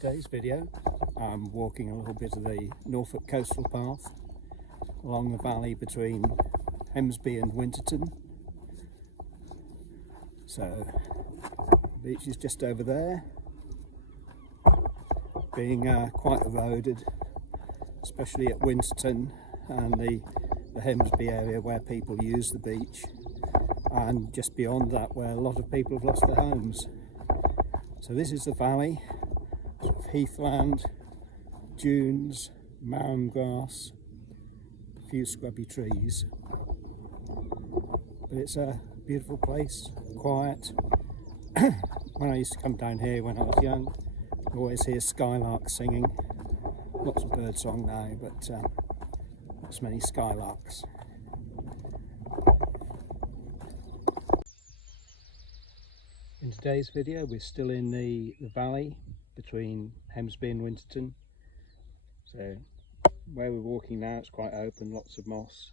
today's video I'm walking a little bit of the Norfolk Coastal path along the valley between Hemsby and Winterton. So the beach is just over there, being quite eroded, especially at Winterton and the Hemsby area where people use the beach, and just beyond that where a lot of people have lost their homes. So this is the valley, sort of heathland, dunes, mound grass, a few scrubby trees. But it's a beautiful place, quiet. When I used to come down here when I was young, I always hear skylarks singing. Lots of bird song now, but not so many skylarks. In today's video we're still in the valley between Hemsby and Winterton. So where we're walking now, it's quite open, lots of moss.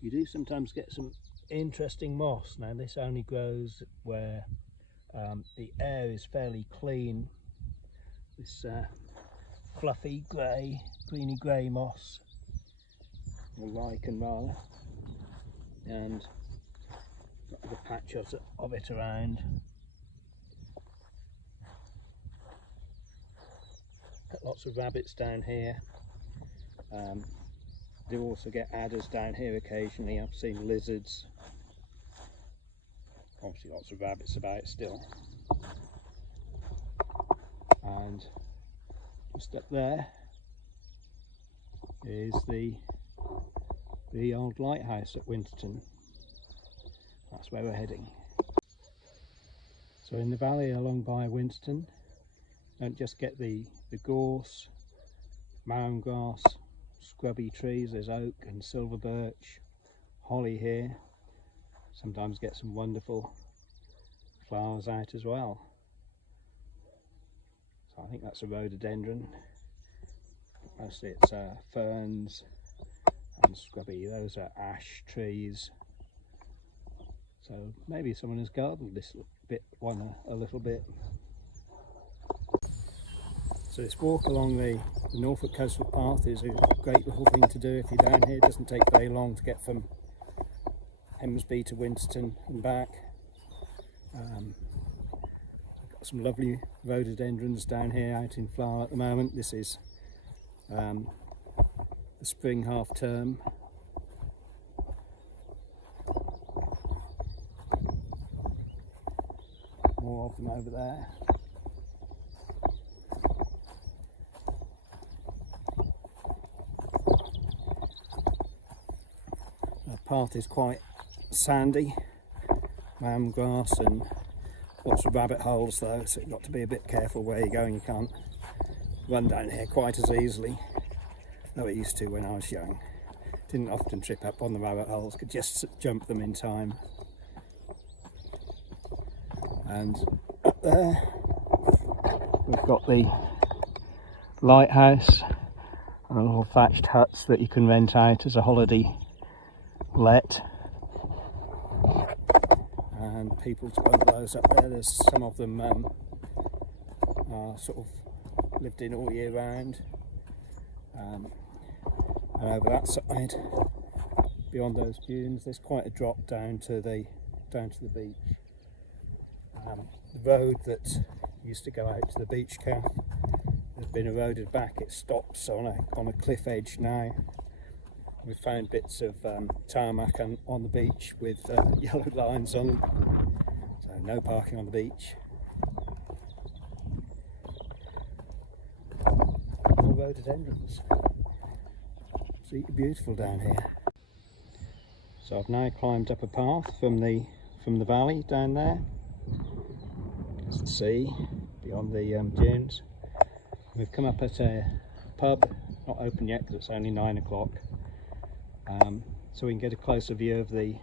You do sometimes get some interesting moss. Now this only grows where the air is fairly clean. This fluffy grey, greeny grey moss, or lichen rather, and got the patch of it around. Got lots of rabbits down here. Do also get adders down here occasionally. I've seen lizards. Obviously lots of rabbits about still. And just up there is the old lighthouse at Winterton. That's where we're heading. So in the valley along by Winterton, don't just get the gorse, mound grass, scrubby trees. There's oak and silver birch, holly here. Sometimes get some wonderful flowers out as well. So I think that's a rhododendron. Mostly it's ferns and scrubby. Those are ash trees. So maybe someone has gardened this a little bit. So this walk along the Norfolk Coastal path is a great little thing to do if you're down here. It doesn't take very long to get from Hemsby to Winterton and back. I've got some lovely rhododendrons down here out in flower at the moment. This is the spring half term. More of them over there. The path is quite sandy, mound grass and lots of rabbit holes though, so you've got to be a bit careful where you're going. You can't run down here quite as easily, though I used to when I was young. Didn't often trip up on the rabbit holes, could just jump them in time. And up there we've got the lighthouse and a little thatched huts that you can rent out as a holiday let, and people's bungalows up there. There's some of them are sort of lived in all year round, and over that side beyond those dunes there's quite a drop down to the beach. The road that used to go out to the beach camp has been eroded back. It stops on a cliff edge now. We've found bits of tarmac on the beach with yellow lines on them, so no parking on the beach. All rhododendrons. Absolutely beautiful down here. So I've now climbed up a path from the valley down there. There's the sea beyond the dunes. We've come up at a pub, not open yet because it's only 9 o'clock. So we can get a closer view of the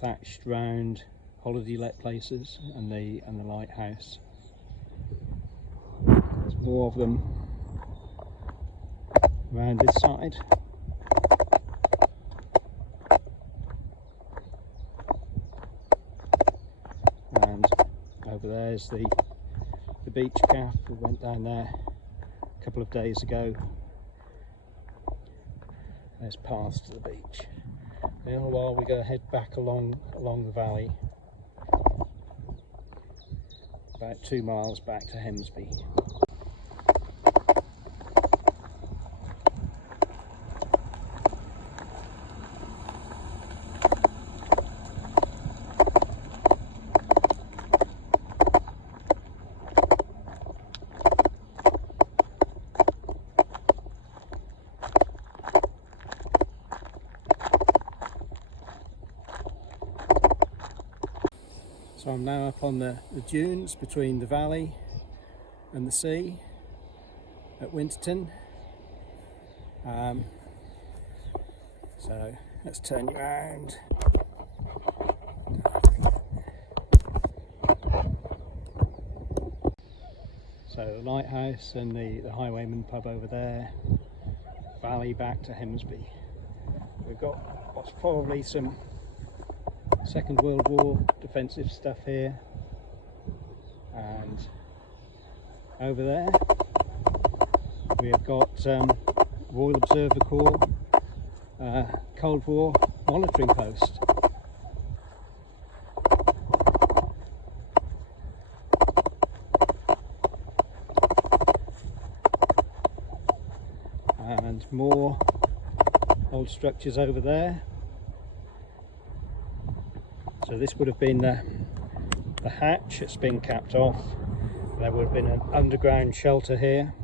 thatched round holiday let places and the lighthouse. There's more of them around this side. And over there is the the beach calf. We went down there a couple of days ago. There's paths to the beach. In a little while we're going to head back along the valley, about 2 miles back to Hemsby. So I'm now up on the dunes between the valley and the sea at Winterton. So let's turn you around. So the lighthouse and the Highwayman pub over there, valley back to Hemsby. We've got what's probably some Second World War defensive stuff here, and over there we have got Royal Observer Corps Cold War monitoring post. And more old structures over there. So this would have been the hatch. It's been capped off. There would have been an underground shelter here.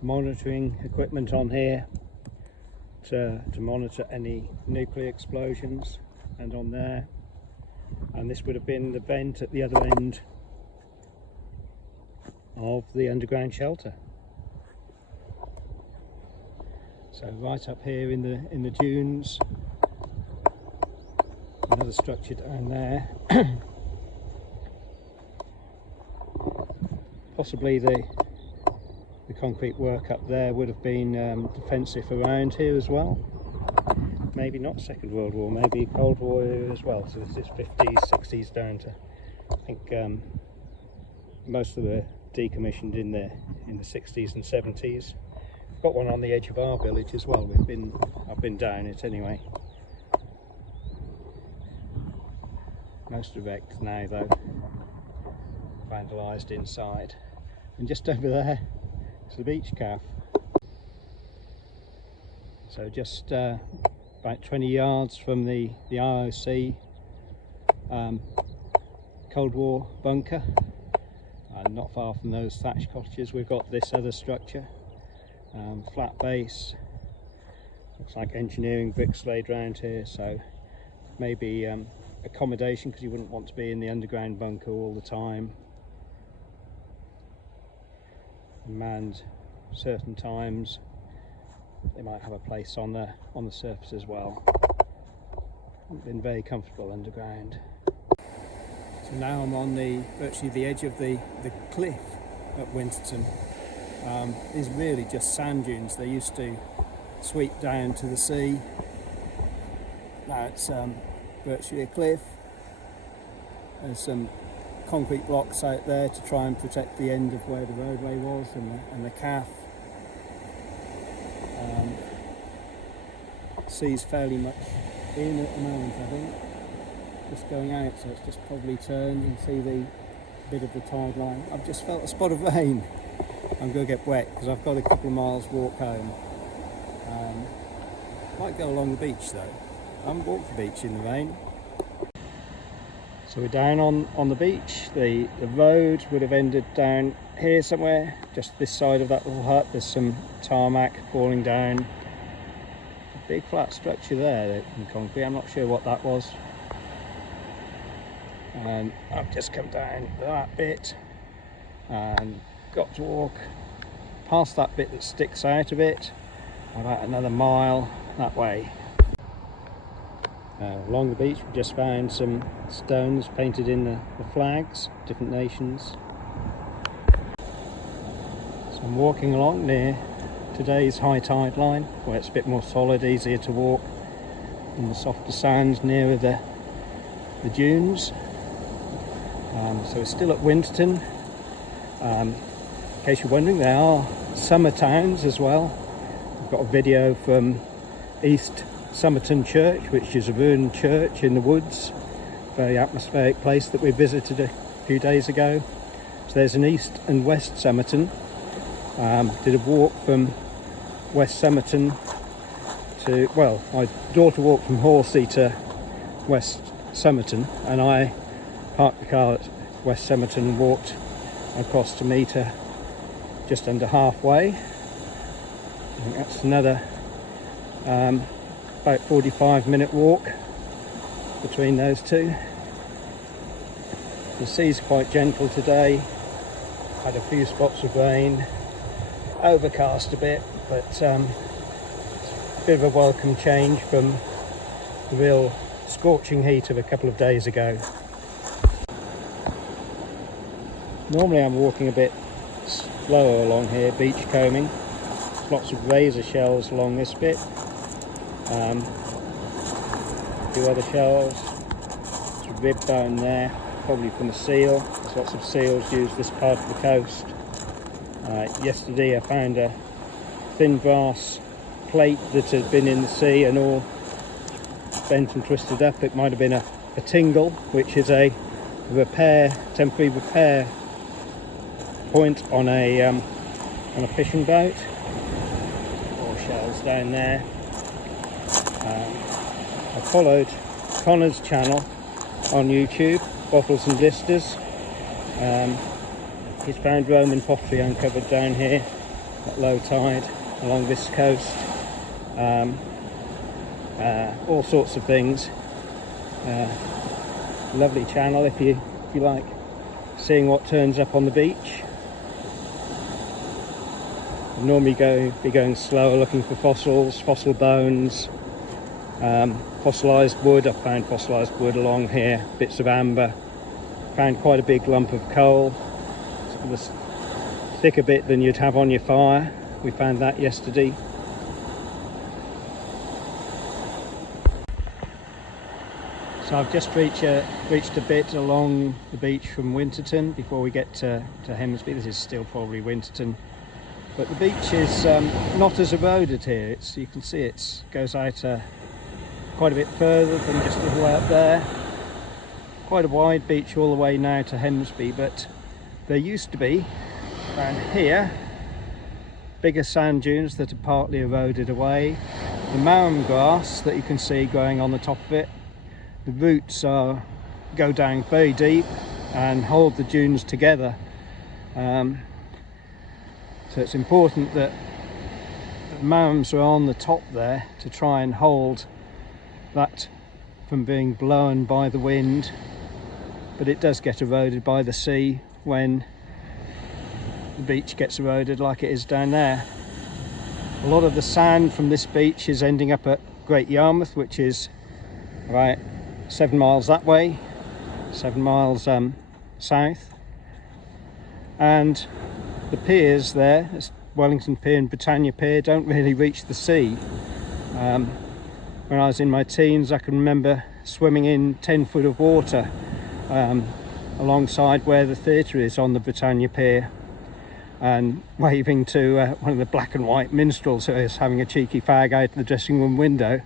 Monitoring equipment on here to monitor any nuclear explosions, and on there. And this would have been the vent at the other end of the underground shelter. So right up here in the dunes. Another structure down there. Possibly the concrete work up there would have been defensive around here as well. Maybe not Second World War, maybe Cold War as well. So this is 50s, 60s down to, I think most of them were decommissioned in the 60s and 70s. We've got one on the edge of our village as well. I've been down it anyway. Most wrecked now though, vandalised inside. And just over there is the beach calf. So just about 20 yards from the ROC Cold War bunker, and not far from those thatched cottages we've got this other structure, flat base. Looks like engineering bricks laid around here, so maybe accommodation, because you wouldn't want to be in the underground bunker all the time. Manned certain times. They might have a place on the surface as well. Been very comfortable underground. So now I'm on virtually the edge of the cliff at Winterton. These are really just sand dunes. They used to sweep down to the sea. Now it's virtually a cliff. There's some concrete blocks out there to try and protect the end of where the roadway was and the calf. Sea's fairly much in at the moment, I think. Just going out, so it's just probably turned. You can see the bit of the tide line. I've just felt a spot of rain. I'm going to get wet because I've got a couple of miles walk home. Might go along the beach though. I haven't walked the beach in the rain. So we're down on the beach. The road would have ended down here somewhere, just this side of that little hut. There's some tarmac falling down. A big flat structure there in concrete. I'm not sure what that was. And I've just come down that bit and got to walk past that bit that sticks out a bit, about another mile that way. Along the beach we just found some stones painted in the flags, different nations. So I'm walking along near today's high tide line, where it's a bit more solid, easier to walk, and the softer sands nearer the dunes. So we're still at Winterton. In case you're wondering, there are summer towns as well. I've got a video from East Somerton Church, which is a ruined church in the woods. Very atmospheric place that we visited a few days ago. So there's an East and West Somerton. Did a walk from West Somerton to, well, my daughter walked from Horsey to West Somerton, and I parked the car at West Somerton and walked across to meet her just under halfway. I think that's another about 45-minute walk between those two. The sea's quite gentle today. Had a few spots of rain, overcast a bit, but it's a bit of a welcome change from the real scorching heat of a couple of days ago. Normally I'm walking a bit slower along here, beach combing. Lots of razor shells along this bit. A few other shells. There's a rib bone there, probably from a seal. There's lots of seals use this part of the coast. Yesterday I found a thin brass plate that had been in the sea and all bent and twisted up. It might have been a tingle, which is a temporary repair point on a fishing boat. More shells down there. I followed Connor's channel on YouTube, Bottles and Blisters. He's found Roman pottery uncovered down here at low tide along this coast. All sorts of things. Lovely channel if you like seeing what turns up on the beach. I'd normally be going slower, looking for fossils, fossil bones, fossilised wood. I've found fossilised wood along here, bits of amber. Found quite a big lump of coal. It was thicker bit than you'd have on your fire. We found that yesterday. So I've just reached a bit along the beach from Winterton before we get to Hemsby. This is still probably Winterton, but the beach is not as eroded here. You can see it goes out quite a bit further than just a little way up there. Quite a wide beach all the way now to Hemsby, but there used to be around here bigger sand dunes that are partly eroded away. The marram grass that you can see growing on the top of it, the roots go down very deep and hold the dunes together. So it's important that the marrams are on the top there to try and hold that from being blown by the wind, but it does get eroded by the sea when the beach gets eroded like it is down there. A lot of the sand from this beach is ending up at Great Yarmouth, which is about 7 miles that way, 7 miles south, and the piers there, Wellington Pier and Britannia Pier, don't really reach the sea. When I was in my teens, I can remember swimming in 10 foot of water alongside where the theatre is on the Britannia Pier, and waving to one of the black and white minstrels who was having a cheeky fag out the dressing room window.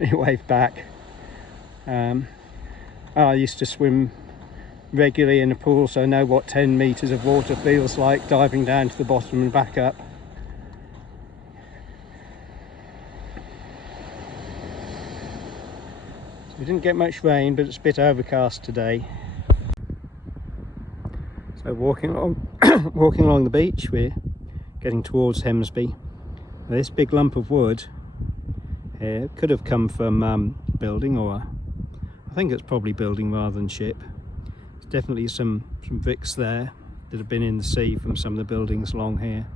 He waved back. I used to swim regularly in a pool, so I know what 10 metres of water feels like, diving down to the bottom and back up. So we didn't get much rain, but it's a bit overcast today. So walking along the beach, we're getting towards Hemsby. Now, this big lump of wood here could have come from building, or I think it's probably building rather than ship. There's definitely some bricks there that have been in the sea from some of the buildings along here.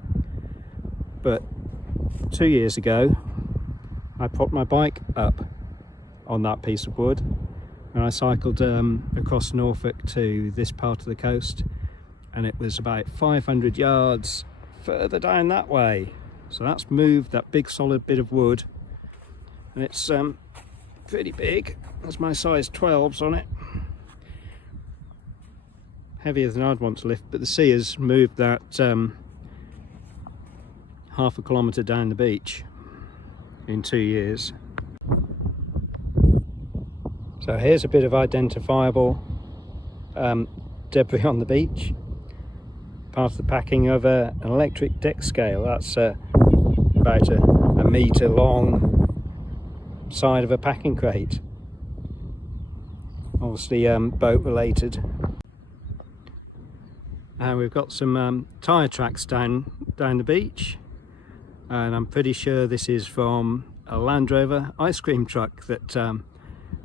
But 2 years ago I propped my bike up on that piece of wood and I cycled across Norfolk to this part of the coast, and it was about 500 yards further down that way. So that's moved that big solid bit of wood, and it's pretty big. There's my size 12s on it. heavier than I'd want to lift, but the sea has moved that half a kilometre down the beach in 2 years. So here's a bit of identifiable debris on the beach. Part of the packing of an electric deck scale. That's about a metre long side of a packing crate. Obviously boat related. And we've got some tyre tracks down the beach, and I'm pretty sure this is from a Land Rover ice cream truck that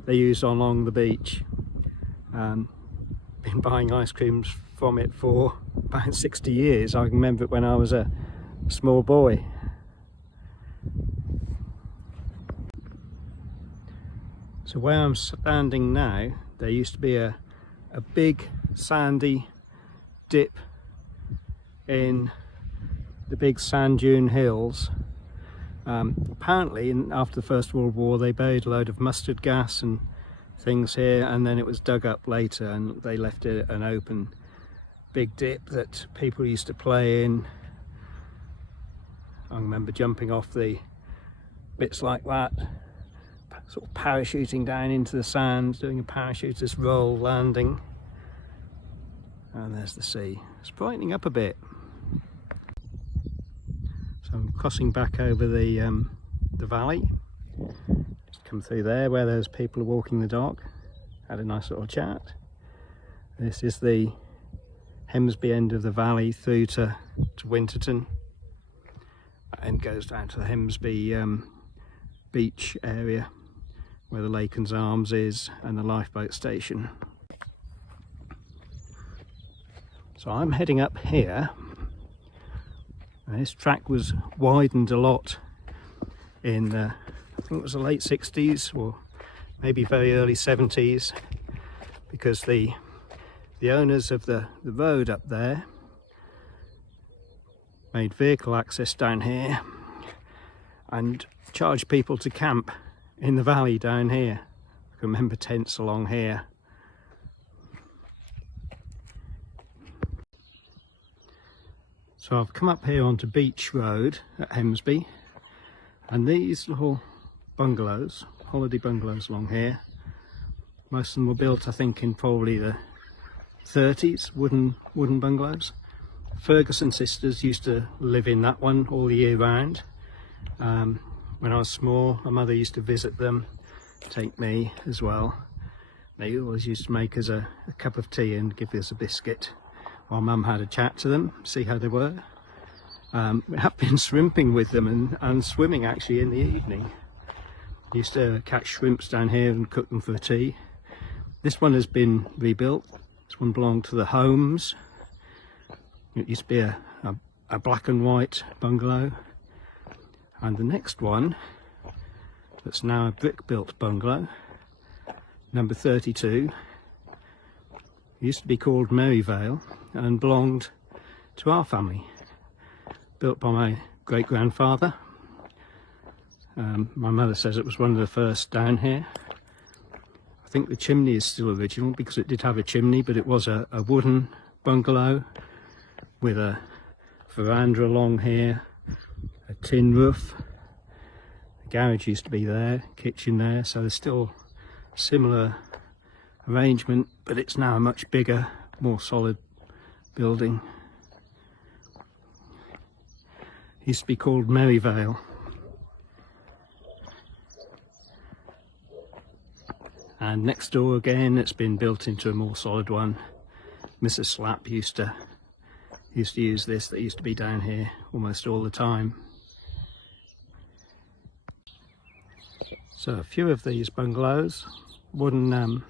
they use along the beach. Been buying ice creams from it for about 60 years. I can remember it when I was a small boy. So where I'm standing now, there used to be a big sandy dip in the big sand dune hills. Apparently after the First World War they buried a load of mustard gas and things here, and then it was dug up later and they left it an open big dip that people used to play in. I remember jumping off the bits like that, sort of parachuting down into the sand, doing a parachutist roll landing. And there's the sea. It's brightening up a bit. So I'm crossing back over the valley. Just come through there where those people are walking the dog. Had a nice little chat. This is the Hemsby end of the valley through to Winterton, and goes down to the Hemsby beach area where the Lacon's Arms is and the lifeboat station. So I'm heading up here, and this track was widened a lot in I think it was the late 60s or maybe very early 70s, because the owners of the road up there made vehicle access down here and charged people to camp in the valley down here. I can remember tents along here. So I've come up here onto Beach Road at Hemsby, and these little bungalows, holiday bungalows along here, most of them were built I think in probably the 30s, wooden bungalows. Ferguson sisters used to live in that one all the year round. When I was small, my mother used to visit them, take me as well. They always used to make us a cup of tea and give us a biscuit while Mum had a chat to them, see how they were. We have been shrimping with them and swimming actually in the evening. Used to catch shrimps down here and cook them for tea. This one has been rebuilt. This one belonged to the Homes. It used to be a black and white bungalow. And the next one, that's now a brick built bungalow, number 32, used to be called Maryvale and belonged to our family. Built by my great grandfather. My mother says it was one of the first down here. I think the chimney is still original because it did have a chimney, but it was a wooden bungalow with a veranda along here, a tin roof. The garage used to be there, kitchen there, so there's still similar arrangement, but it's now a much bigger, more solid building. It used to be called Maryvale. And next door again, it's been built into a more solid one. Mrs. Slap used to use this. That used to be down here almost all the time. So a few of these bungalows, wooden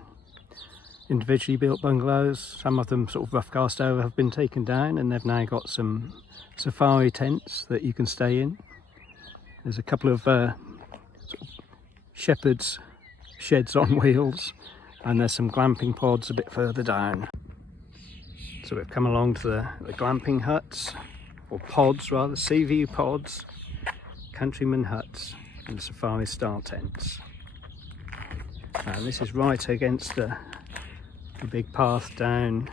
individually built bungalows, some of them sort of rough cast over, have been taken down, and they've now got some safari tents that you can stay in. There's a couple of sort of shepherds sheds on wheels, and there's some glamping pods a bit further down. So we've come along to the glamping huts, or pods rather, sea view pods, countryman huts and safari style tents. And this is right against the big path down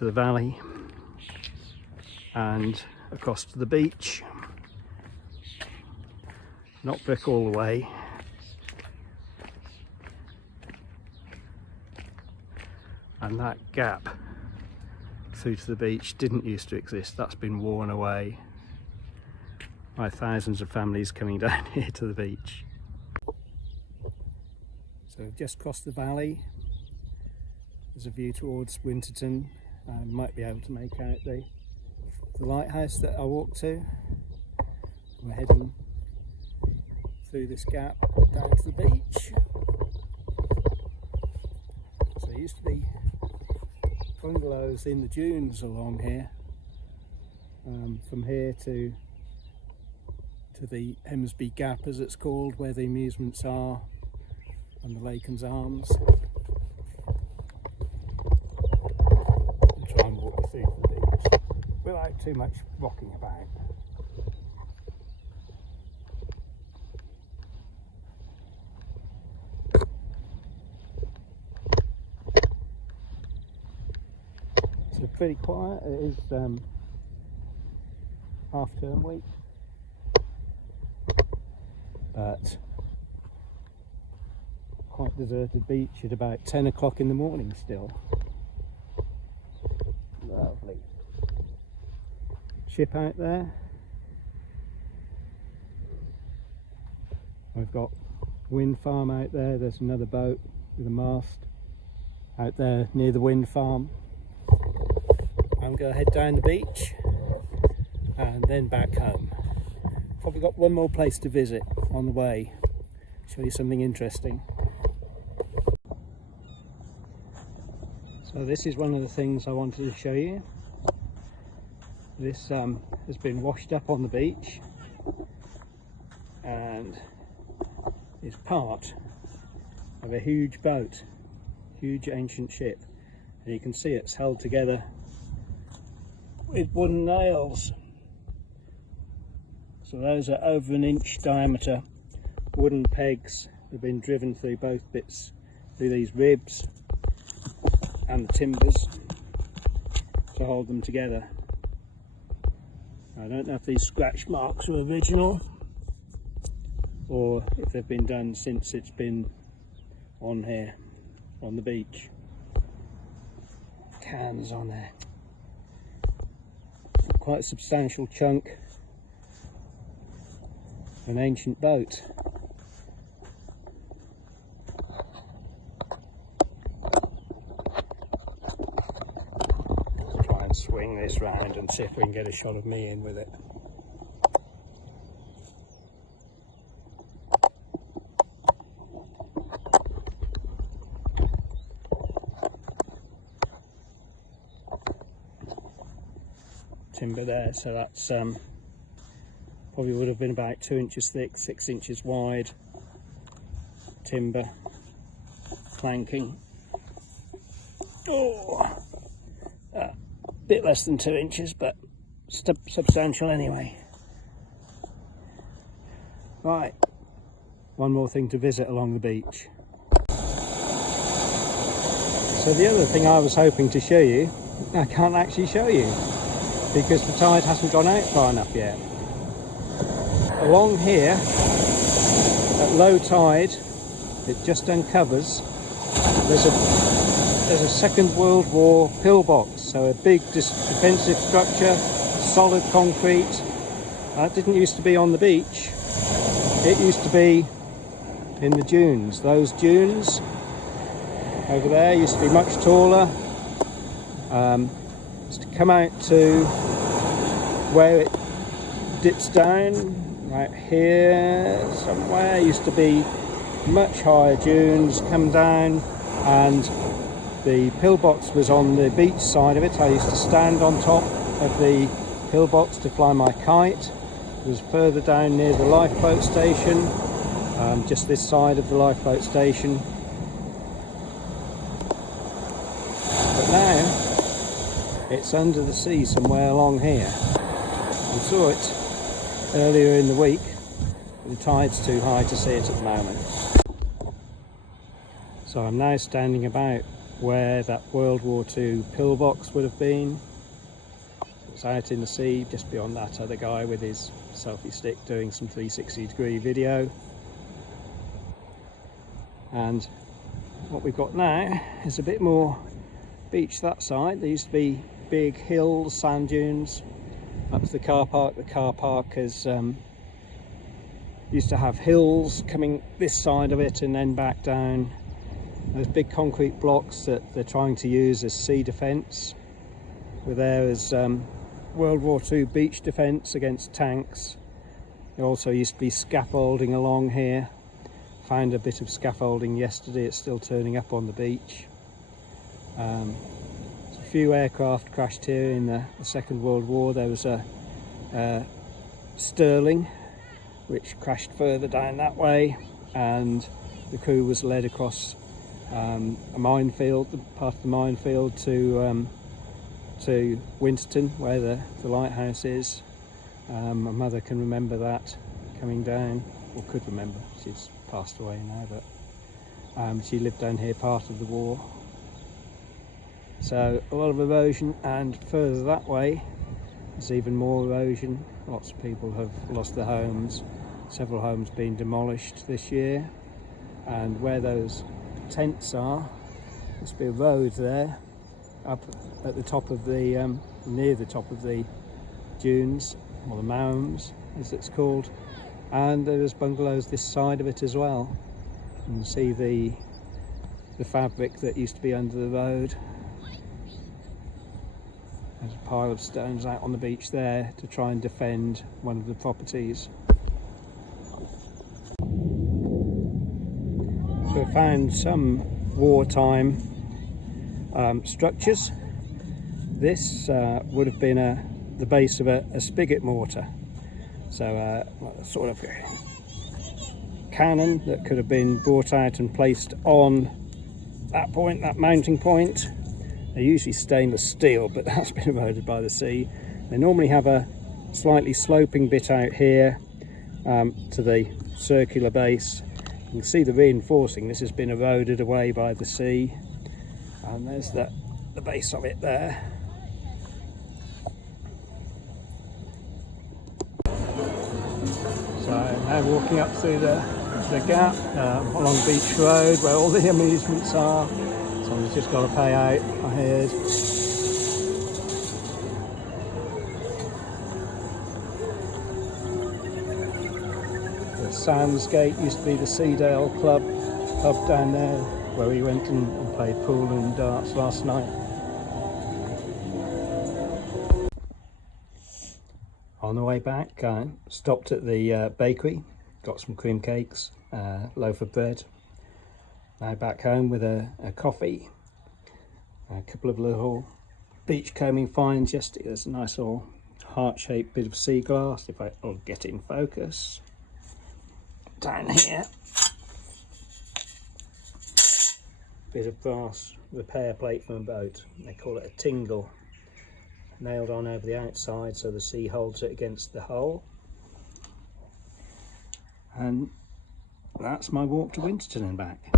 to the valley and across to the beach. Not brick all the way. And that gap through to the beach didn't used to exist. That's been worn away by thousands of families coming down here to the beach. So we've just crossed the valley. There's a view towards Winterton. Might be able to make out the lighthouse that I walked to. We're heading through this gap down to the beach. So there used to be bungalows in the dunes along here. From here to the Hemsby Gap, as it's called, where the amusements are, and the Laken's Arms. I'll try and walk you through to the beach without too much rocking about. So pretty quiet. It is half-term week, but quite deserted beach at about 10 o'clock in the morning still. Lovely. Ship out there. We've got wind farm out there. There's another boat with a mast out there near the wind farm. I'm going to head down the beach and then back home. Probably got one more place to visit on the way. Show you something interesting. So this is one of the things I wanted to show you. This has been washed up on the beach and is part of a huge boat, huge ancient ship. And you can see it's held together with wooden nails. So those are over an inch diameter wooden pegs that have been driven through both bits, through these ribs and the timbers to hold them together. I don't know if these scratch marks are original or if they've been done since it's been on here on the beach. Cans on there. Quite a substantial chunk. An ancient boat. Try and swing this round and see if we can get a shot of me in with it. Timber there, so that's probably would have been about 2 inches thick, 6 inches wide timber planking. Oh, a bit less than 2 inches, but substantial anyway. Right, one more thing to visit along the beach. So the other thing I was hoping to show you, I can't actually show you because the tide hasn't gone out far enough yet. Along here, at low tide, it just uncovers, there's a Second World War pillbox, so a big defensive structure, solid concrete. That didn't used to be on the beach, it used to be in the dunes. Those dunes over there used to be much taller. Used to come out to where it dips down. Right here somewhere used to be much higher dunes, come down, and the pillbox was on the beach side of it. I used to stand on top of the pillbox to fly my kite. It was further down near the lifeboat station, just this side of the lifeboat station. But now it's under the sea somewhere along here. We saw it earlier in the week, but the tide's too high to see it at the moment. So I'm now standing about where that World War II pillbox would have been. It's out in the sea. Just beyond that other guy with his selfie stick doing some 360-degree video. And what we've got now is a bit more beach that side. There used to be big hills, sand dunes up to the car park. The car park has used to have hills coming this side of it and then back down. Those big concrete blocks that they're trying to use as sea defence were there as World War II beach defence against tanks. There also used to be scaffolding along here. Found a bit of scaffolding yesterday. It's still turning up on the beach. A few aircraft crashed here in the Second World War. There was a Sterling which crashed further down that way, and the crew was led across a minefield, part of the minefield, to Winterton, where the lighthouse is. My mother can remember that coming down, or could remember. She's passed away now, but she lived down here part of the war. So a lot of erosion, and further that way there's even more erosion. Lots of people have lost their homes. Several homes being demolished this year, and where those tents are, must be a road there up at the top of the near the top of the dunes, or the mounds as it's called, and there's bungalows this side of it as well. You can see the fabric that used to be under the road. There's a pile of stones out on the beach there to try and defend one of the properties. So we found some wartime structures. This would have been the base of a spigot mortar. So a sort of cannon that could have been brought out and placed on that point, that mounting point. They're usually stainless steel, but that's been eroded by the sea. They normally have a slightly sloping bit out here to the circular base. You can see the reinforcing. This has been eroded away by the sea, and there's the base of it there. So now walking up through the gap along Beach Road, where all the amusements are. Someone's just got to pay out, I heard. The Sandsgate used to be the Seadale pub down there, where we went and played pool and darts last night. On the way back, I stopped at the bakery, got some cream cakes, loaf of bread. Now back home with a coffee, a couple of little beachcombing finds yesterday. There's a nice little heart-shaped bit of sea glass, if I'll get it in focus. Down here, bit of brass repair plate from a boat. They call it a tingle. Nailed on over the outside so the sea holds it against the hull. And that's my walk to Winterton and back.